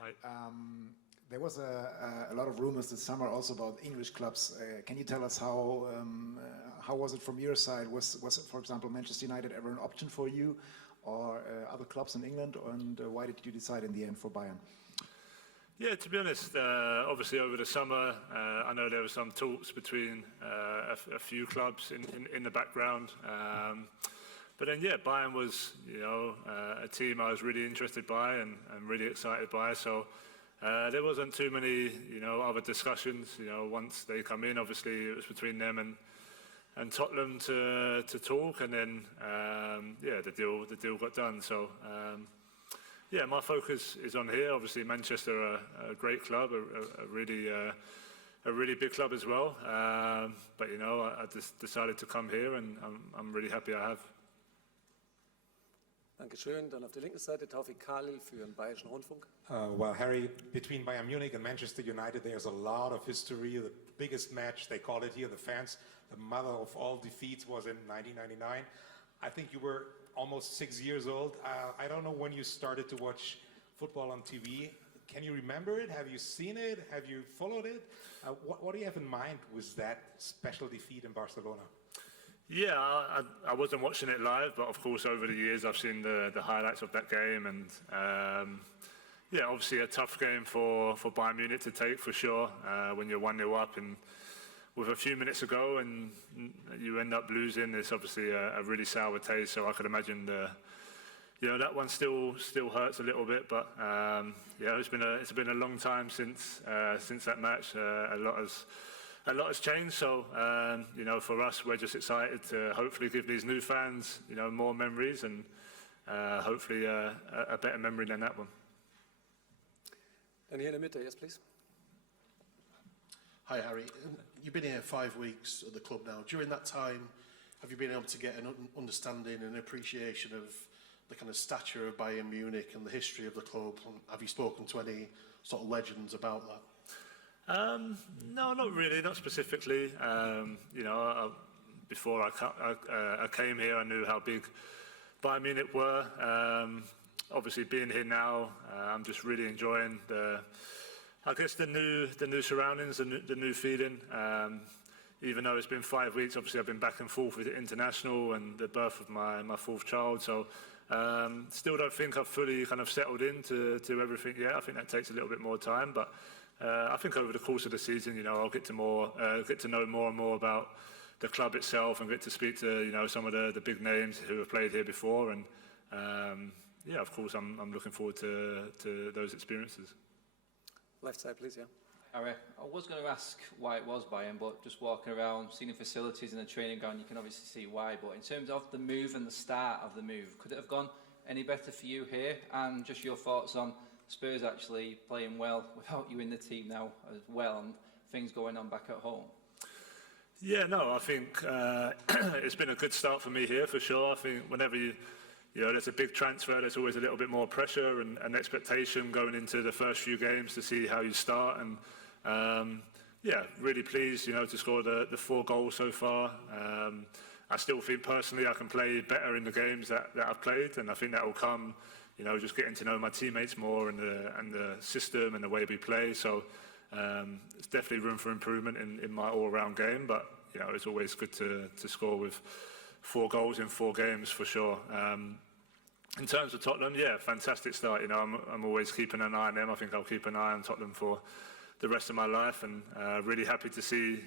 Harry. Hi. There was a lot of rumors this summer also about English clubs. Can you tell us how was it from your side? Was for example, Manchester United ever an option for you, or other clubs in England? And why did you decide in the end for Bayern? Yeah, to be honest, obviously over the summer, I know there were some talks between a few clubs in the background. But then, yeah, Bayern was, a team I was really interested by and really excited by. So there wasn't too many, other discussions. Once they come in, obviously it was between them and Tottenham to talk, and then, the deal got done. So. Yeah, my focus is on here. Obviously, Manchester are a great club, a really big club as well. But I just decided to come here, and I'm really happy I have. Dankeschön. Dann auf der linken Seite Taufik Khalil für den Bayerischen Rundfunk. Well, Harry, between Bayern Munich and Manchester United, there's a lot of history. The biggest match, they call it here, the fans, the mother of all defeats, was in 1999. I think you were almost 6 years old. I don't know when you started to watch football on TV. Can you remember it? Have you seen it? Have you followed it? What do you have in mind with that special defeat in Barcelona? Yeah, I wasn't watching it live, but of course over the years I've seen the highlights of that game, and yeah, obviously a tough game for Bayern Munich to take for sure. When you're 1-0 up and with a few minutes ago and you end up losing, it's obviously a really sour taste. So I could imagine that one still hurts a little bit. But yeah, it's been a long time since that match. A lot has changed. So for us, we're just excited to hopefully give these new fans more memories, and hopefully a better memory than that one. And here in the middle, yes, please. Hi, Harry. You've been here 5 weeks at the club now. During that time, have you been able to get an understanding and appreciation of the kind of stature of Bayern Munich and the history of the club? And have you spoken to any sort of legends about that? No, not really, not specifically. Before I came here, I knew how big Bayern Munich were. Obviously, being here now, I'm just really enjoying the new surroundings, the new feeling. Even though it's been 5 weeks, obviously I've been back and forth with the international and the birth of my fourth child. So still don't think I've fully kind of settled into everything yet. I think that takes a little bit more time, but I think over the course of the season, I'll get to know more and more about the club itself, and get to speak to some of the big names who have played here before. And yeah, of course, I'm looking forward to those experiences. Left side, please, yeah. Harry, I was going to ask why it was Bayern, but just walking around, seeing the facilities and the training ground, you can obviously see why. But in terms of the move and the start of the move, could it have gone any better for you here? And just your thoughts on Spurs actually playing well without you in the team now as well, and things going on back at home? Yeah, no, I think it's been a good start for me here for sure. I think whenever there's a big transfer, there's always a little bit more pressure and expectation going into the first few games to see how you start. And yeah, really pleased, to score the 4 goals so far. I still think personally I can play better in the games that I've played, and I think that will come, just getting to know my teammates more and the system and the way we play. So it's definitely room for improvement in my all-round game, but it's always good to score with 4 goals in 4 games for sure. In terms of Tottenham, yeah, fantastic start. I'm always keeping an eye on them. I think I'll keep an eye on Tottenham for the rest of my life, and really happy to see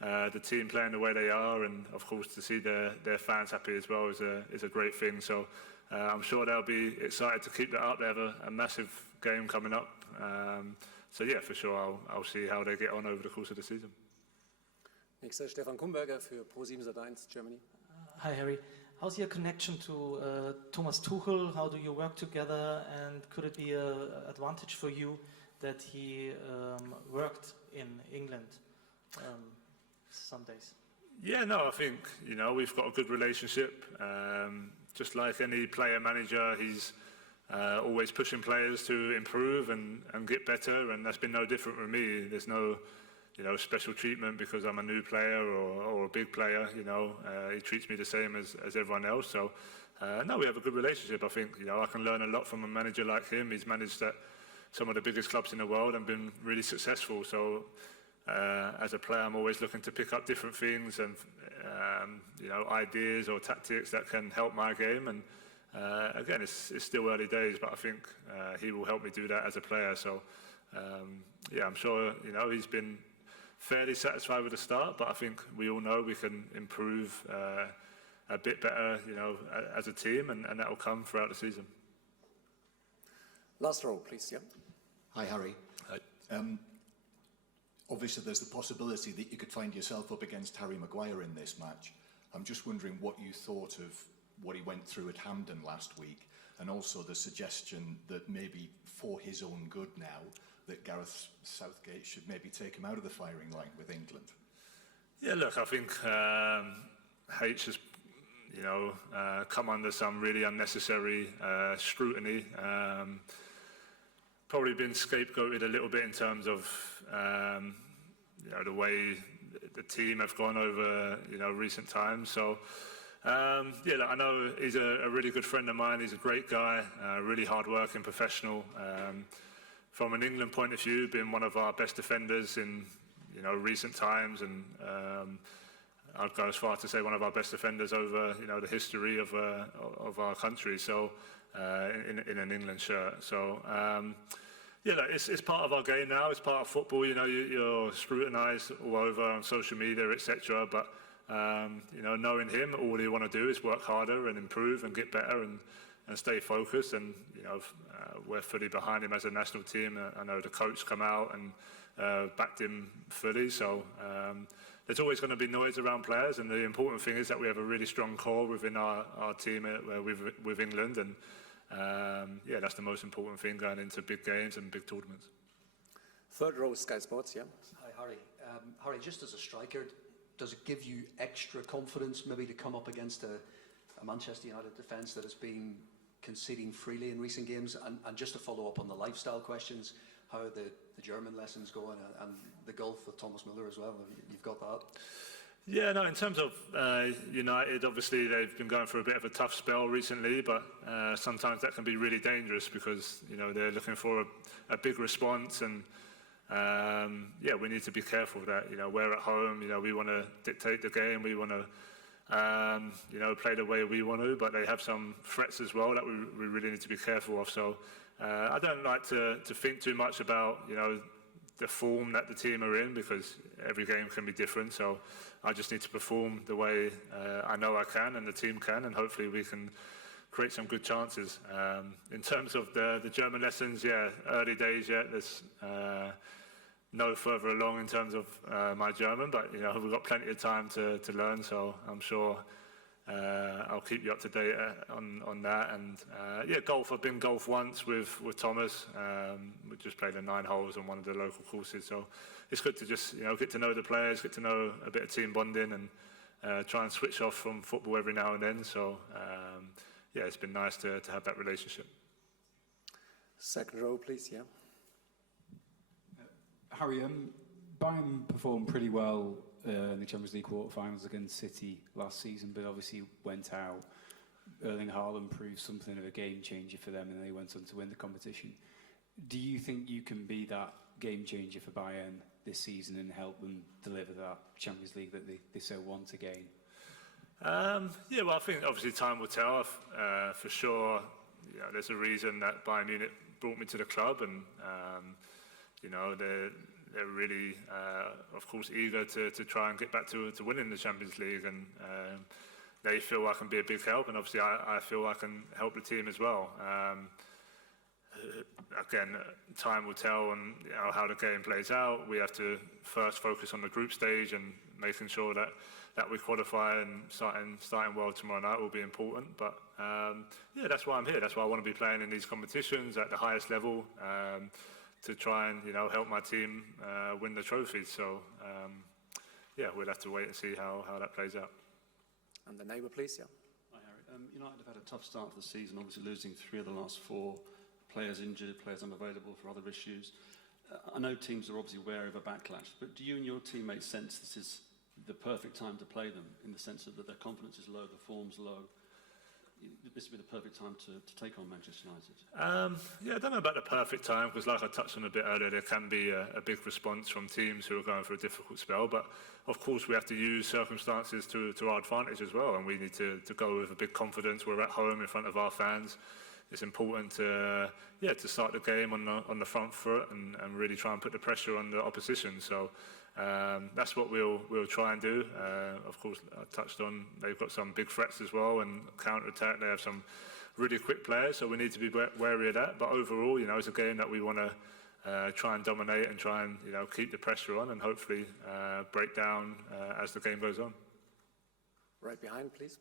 the team playing the way they are, and of course to see their fans happy as well is a great thing. So I'm sure they'll be excited to keep that up. They have a massive game coming up. So yeah, for sure I'll see how they get on over the course of the season. Nächster Stefan Kumberger für Pro7 Sat.1 Germany. Hi Harry, how's your connection to Thomas Tuchel? How do you work together, and could it be an advantage for you that he worked in England some days? Yeah, no, I think we've got a good relationship. Just like any player manager, he's always pushing players to improve and get better, and that's been no different with me. There's no special treatment because I'm a new player or a big player. He treats me the same as everyone else. So no, we have a good relationship. I think I can learn a lot from a manager like him. He's managed at some of the biggest clubs in the world and been really successful. So as a player, I'm always looking to pick up different things and you know, ideas or tactics that can help my game. And again, it's still early days, but I think he will help me do that as a player. So yeah, I'm sure, you know, he's been fairly satisfied with the start, but I think we all know we can improve a bit better, you know, as a team, and that will come throughout the season. Last row, please. Yeah. Hi, Harry. Hi. Obviously, there's the possibility that you could find yourself up against Harry Maguire in this match. I'm just wondering what you thought of what he went through at Hampden last week, and also the suggestion that maybe for his own good now, that Gareth Southgate should maybe take him out of the firing line with England. Yeah, look, I think H has, you know, come under some really unnecessary scrutiny. Probably been scapegoated a little bit in terms of, you know, the way the team have gone over, you know, recent times. So, yeah, look, I know he's a really good friend of mine. He's a great guy, really hard-working professional. From an England point of view, been one of our best defenders in, you know, recent times, and I'd go as far to say one of our best defenders over, you know, the history of our country. So, in an England shirt. So, yeah, look, it's part of our game now. It's part of football. You know, you're scrutinised all over on social media, etc. But you know, knowing him, all he want to do is work harder and improve and get better and stay focused. And you know, we're fully behind him as a national team. I know the coach come out and backed him fully. So there's always going to be noise around players, and the important thing is that we have a really strong core within our team with England, and yeah, that's the most important thing going into big games and big tournaments. Third row, Sky Sports. Yeah. Hi, Harry. Harry, just as a striker, does it give you extra confidence maybe to come up against a Manchester United defence that has been conceding freely in recent games? And just to follow up on the lifestyle questions, how are the German lessons going, and the golf with Thomas Müller as well? You've got that. Yeah, no, in terms of United, obviously they've been going through a bit of a tough spell recently, but sometimes that can be really dangerous because, you know, they're looking for a big response, and yeah, we need to be careful of that. You know, we're at home, you know, we want to dictate the game, we want to, you know, play the way we want to, but they have some threats as well that we really need to be careful of. So I don't like to think too much about, you know, the form that the team are in, because every game can be different. So I just need to perform the way I know I can and the team can, and hopefully we can create some good chances. In terms of the German lessons, yeah, early days yet. There's no further along in terms of my German, but you know, we've got plenty of time to learn. So I'm sure I'll keep you up to date on that. And yeah, golf. I've been golf once with Thomas. We just played the 9 holes on one of the local courses. So it's good to just, you know, get to know the players, get to know a bit of team bonding, and try and switch off from football every now and then. So yeah, it's been nice to have that relationship. Second row, please. Yeah. Harry, Bayern performed pretty well in the Champions League quarterfinals against City last season, but obviously went out. Erling Haaland proved something of a game changer for them, and they went on to win the competition. Do you think you can be that game changer for Bayern this season and help them deliver that Champions League that they so want to gain? Yeah, well, I think obviously time will tell. For sure, you know, there's a reason that Bayern Munich brought me to the club, and you know, they're really, of course, eager to try and get back to winning the Champions League, and they feel I can be a big help, and obviously I feel I can help the team as well. Again, time will tell on, you know, how the game plays out. We have to first focus on the group stage and making sure that we qualify, and starting well tomorrow night will be important. But yeah, that's why I'm here. That's why I want to be playing in these competitions at the highest level, to try and, you know, help my team win the trophies. So yeah, we'll have to wait and see how that plays out. And the neighbour, please. Yeah. Hi, Harry. United have had a tough start to the season, obviously losing 3 of the last 4. Players injured, players unavailable for other issues. I know teams are obviously wary of a backlash, but do you and your teammates sense this is the perfect time to play them, in the sense of that their confidence is low, the form's low? this would be the perfect time to take on Manchester United? Yeah, I don't know about the perfect time, because like I touched on a bit earlier, there can be a big response from teams who are going through a difficult spell. But of course, we have to use circumstances to our advantage as well, and we need to go with a big confidence. We're at home in front of our fans. It's important to start the game on the front foot and really try and put the pressure on the opposition. So that's what we'll try and do. Of course, I touched on they've got some big threats as well, and counter-attack. They have some really quick players, so we need to be wary of that. But overall, it's a game that we want to try and dominate and try and keep the pressure on and hopefully break down as the game goes on. Right behind, please.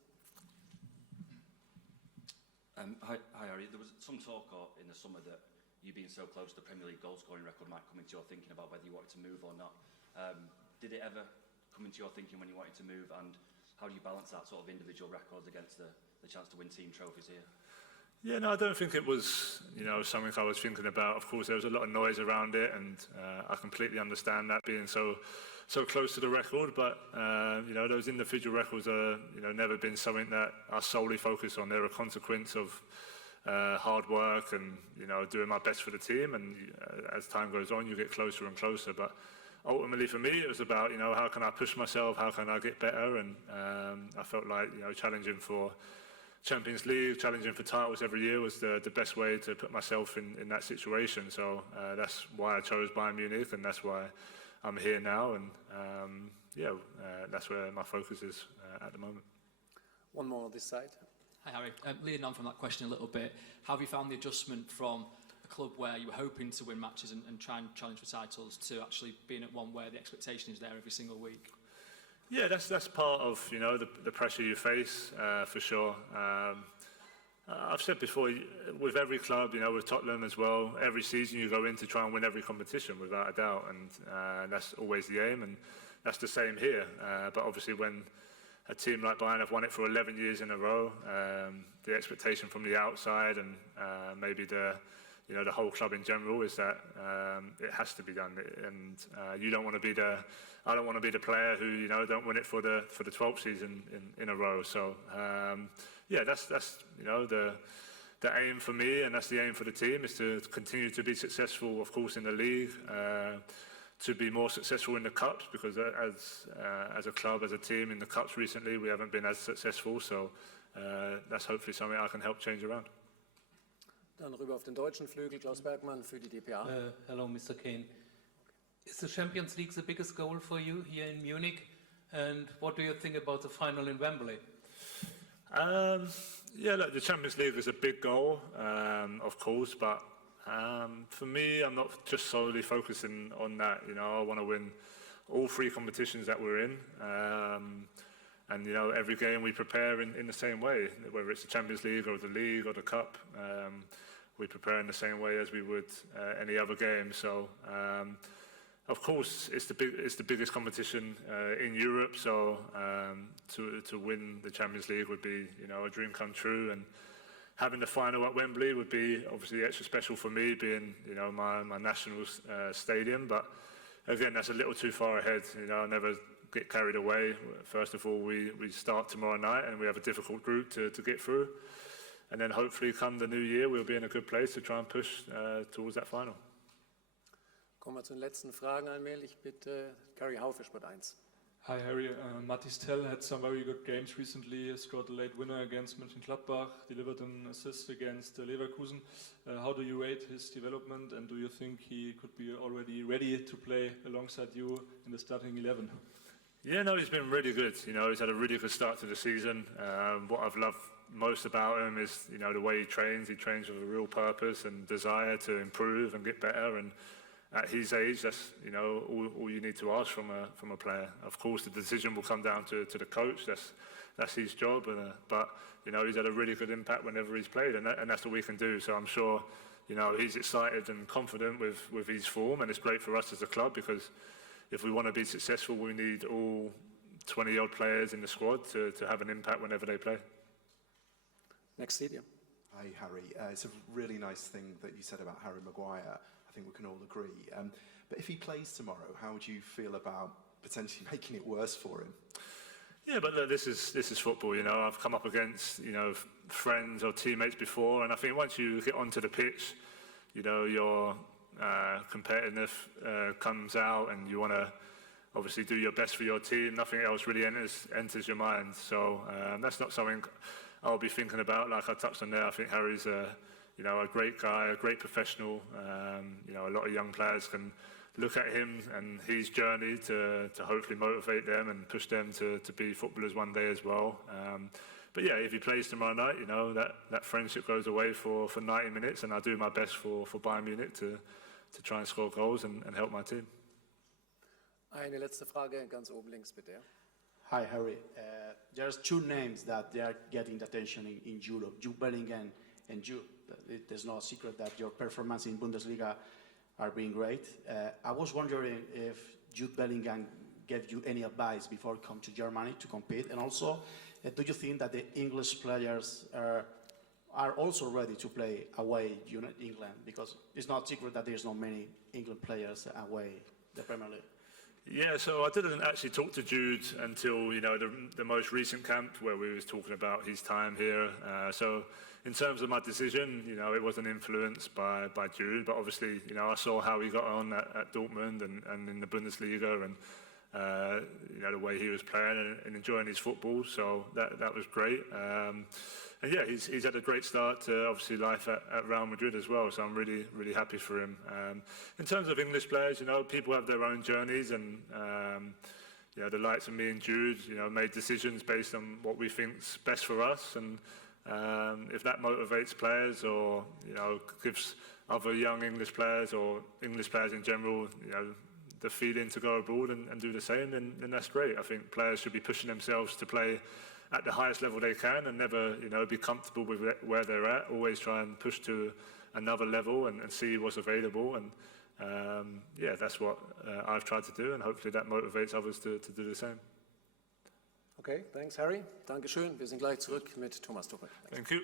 Hi, Harry. There was some talk in the summer that you being so close to the Premier League goal-scoring record might come into your thinking about whether you wanted to move or not. Did it ever come into your thinking when you wanted to move, and how do you balance that sort of individual records against the chance to win team trophies here? Yeah, no, I don't think it was, something I was thinking about. Of course, there was a lot of noise around it, and I completely understand that being so close to the record. But those individual records are, never been something that I solely focus on. They're a consequence of hard work and doing my best for the team. And as time goes on, you get closer and closer. But ultimately, for me, it was about how can I push myself, how can I get better, and I felt like challenging for Champions League, challenging for titles every year was the best way to put myself in that situation. So that's why I chose Bayern Munich, and that's why I'm here now. And that's where my focus is at the moment. One more on this side. Hi, Harry. Leading on from that question a little bit, how have you found the adjustment from a club where you were hoping to win matches and try and challenge for titles to actually being at one where the expectation is there every single week? Yeah, that's part of the pressure you face for sure. I've said before, with every club, with Tottenham as well, every season you go in to try and win every competition without a doubt, and that's always the aim, and that's the same here. But obviously, when a team like Bayern have won it for 11 years in a row, the expectation from the outside and maybe the whole club in general is that it has to be done, and you don't want to be I don't want to be the player who don't win it for the 12th season in a row. So that's the aim for me, and that's the aim for the team, is to continue to be successful, of course, in the league, to be more successful in the cups, because as a club, as a team in the cups recently, we haven't been as successful. So that's hopefully something I can help change around. Dann rüber auf den deutschen Flügel, Klaus Bergmann für die DPA. Hello, Mr. Kane. Is the Champions League the biggest goal for you here in Munich? And what do you think about the final in Wembley? Look, the Champions League is a big goal, of course, but for me, I'm not just solely focusing on that. I want to win all three competitions that we're in. And every game we prepare in the same way, whether it's the Champions League or the Cup, we prepare in the same way as we would any other game. So, of course, it's the biggest competition in Europe. So, to win the Champions League would be a dream come true, and having the final at Wembley would be obviously extra special for me, being my national stadium. But again, that's a little too far ahead. I never get carried away. First of all, we start tomorrow night, and we have a difficult group to get through. And then hopefully come the new year, we'll be in a good place to try and push towards that final. Kommen wir zu den letzten Fragen allmählich. Bitte Gary Howe für Sport 1. Hi Harry, Matis Tell had some very good games recently. He scored a late winner against Mönchengladbach, delivered an assist against Leverkusen. How do you rate his development, and do you think he could be already ready to play alongside you in the starting 11? Yeah, no, he's been really good. He's had a really good start to the season. What I've loved most about him is, the way he trains. He trains with a real purpose and desire to improve and get better. And at his age, that's all you need to ask from a player. Of course, the decision will come down to the coach. That's his job. But he's had a really good impact whenever he's played, and that's what we can do. So I'm sure he's excited and confident with his form, and it's great for us as a club, because if we want to be successful, we need all 20-odd players in the squad to have an impact whenever they play. Next stadium. Hi, Harry. It's a really nice thing that you said about Harry Maguire. I think we can all agree. But if he plays tomorrow, how would you feel about potentially making it worse for him? Yeah, but look, this is football. You know, I've come up against friends or teammates before, and I think once you get onto the pitch, your competitiveness comes out, and you want to obviously do your best for your team. Nothing else really enters your mind. So that's not something I'll be thinking about. Like I touched on there, I think Harry's a great guy, a great professional. A lot of young players can look at him and his journey to hopefully motivate them and push them to be footballers one day as well. But yeah, if he plays tomorrow night, that friendship goes away for 90 minutes, and I do my best for Bayern Munich to try and score goals and help my team. Eine letzte Frage, ganz oben links bitte. Hi, Harry. There's two names that they are getting the attention in Europe, Jude Bellingham and Jude. There's no secret that your performance in Bundesliga are being great. I was wondering if Jude Bellingham gave you any advice before you come to Germany to compete, and also, do you think that the English players are also ready to play away England? Because it's not secret that there's not many England players away the Premier League. Yeah, so I didn't actually talk to Jude until the most recent camp where we was talking about his time here. So in terms of my decision, it wasn't influenced by Jude, but obviously I saw how he got on at Dortmund and in the Bundesliga, and the way he was playing and enjoying his football. So that was great. And yeah, he's had a great start to obviously life at Real Madrid as well. So I'm really, really happy for him. In terms of English players, people have their own journeys, and the likes of me and Jude, made decisions based on what we think's best for us. And if that motivates players, or gives other young English players or English players in general, the feeling to go abroad and do the same, then that's great. I think players should be pushing themselves to play at the highest level they can, and never be comfortable with where they're at. Always try and push to another level and see what's available. And yeah, that's what I've tried to do, and hopefully that motivates others to do the same. Okay, thanks Harry. Dankeschön. Wir sind gleich zurück mit Thomas Tuchel. Thank you.